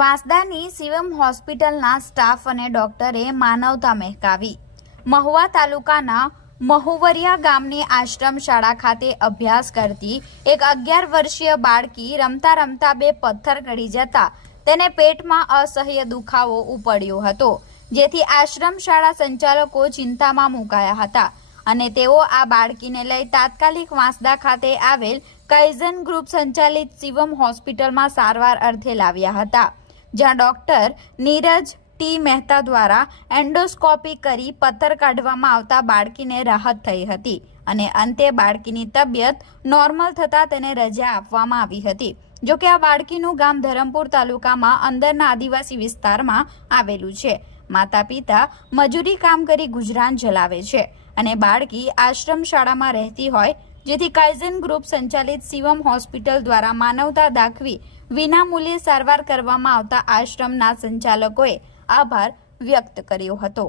વાંસદાની શિવમ હોસ્પિટલના સ્ટાફ અને ડોક્ટરે માનવતા મહેકાવી. મહુવા તાલુકાના મહુવરિયા ગામની આશ્રમ શાળા ખાતે અભ્યાસ કરતી એક 11 વર્ષીય બાળકી રમતા રમતા બે પથ્થર ગળી જતા તેને પેટમાં અસહ્ય દુખાવો ઉપડ્યો હતો, જેથી આશ્રમ શાળા સંચાલકો ચિંતામાં મુકાયા હતા અને તેઓ આ બાળકીને લઈ તાત્કાલિક વાંસદા ખાતે આવેલ કાઇઝન ગ્રુપ સંચાલિત શિવમ હોસ્પિટલમાં સારવાર અર્થે લાવ્યા હતા, જ્યાં ડોક્ટર નીરજ ટી મહેતા દ્વારા એન્ડોસ્કોપી કરી પથ્થર કાઢવામાં આવતા બાળકીને રાહત થઈ હતી અને અંતે બાળકીની તબિયત નોર્મલ થતાં તેને રજા આપવામાં આવી હતી. જોકે આ બાળકીનું ગામ ધરમપુર તાલુકામાં અંદરના આદિવાસી વિસ્તારમાં આવેલું છે. માતા પિતા મજૂરી કામ કરી ગુજરાન ચલાવે છે અને બાળકી આશ્રમ શાળામાં રહેતી હોય, જેથી કાઇઝન ગ્રુપ સંચાલિત શિવમ હોસ્પિટલ દ્વારા માનવતા દાખવી વિનામૂલ્યે સારવાર કરવામાં આવતા આશ્રમના સંચાલકોએ આભાર વ્યક્ત કર્યો હતો.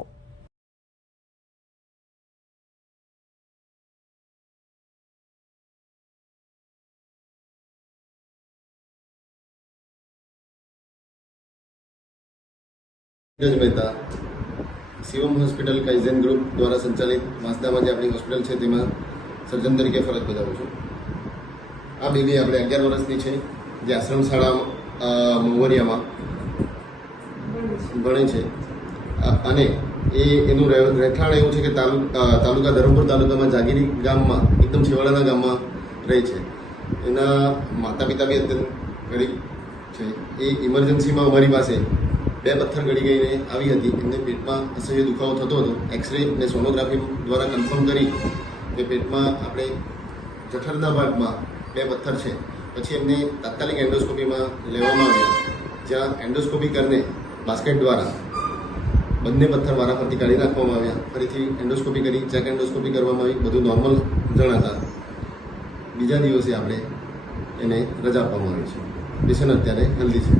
Neeraj Mehta, Shivam hospital Kaizen group દ્વારા સંચાલિત વાંસદામાં જે આપણી હોસ્પિટલ છે તેમાં સર્જન તરીકે ફરજ બજાવું છું. આ બેબી આપણે 11 વર્ષની છે, જે આશ્રમ શાળા મહુવરિયામાં ભણે છે અને એનું રહેઠાણ એવું છે કે તાલુકા ધરમપુર તાલુકામાં જાગીરી ગામમાં એકદમ છેવાડાના ગામમાં રહે છે. એના માતા પિતા બી અત્યંત ગરીબ છે. એ ઇમરજન્સીમાં અમારી પાસે બે પથ્થર ગળી ગઈને આવી હતી. એમને પેટમાં અસહ્ય દુખાવો થતો હતો. એક્સરે અને સોનોગ્રાફી દ્વારા કન્ફર્મ કરી કે પેટમાં આપણે જઠરના ભાગમાં બે પથ્થર છે. પછી એમને તાત્કાલિક એન્ડોસ્કોપીમાં લેવામાં આવ્યા, જ્યાં એન્ડોસ્કોપી કરીને બાસ્કેટ દ્વારા બંને પથ્થર વારાફરતી કાઢી નાખવામાં આવ્યા. ફરીથી એન્ડોસ્કોપી કરી ચેક એન્ડોસ્કોપી કરવામાં આવી, બધું નોર્મલ જણાતા બીજા દિવસે આપણે એને રજા આપવામાં આવી છે. પેશન્ટ અત્યારે હેલ્ધી છે.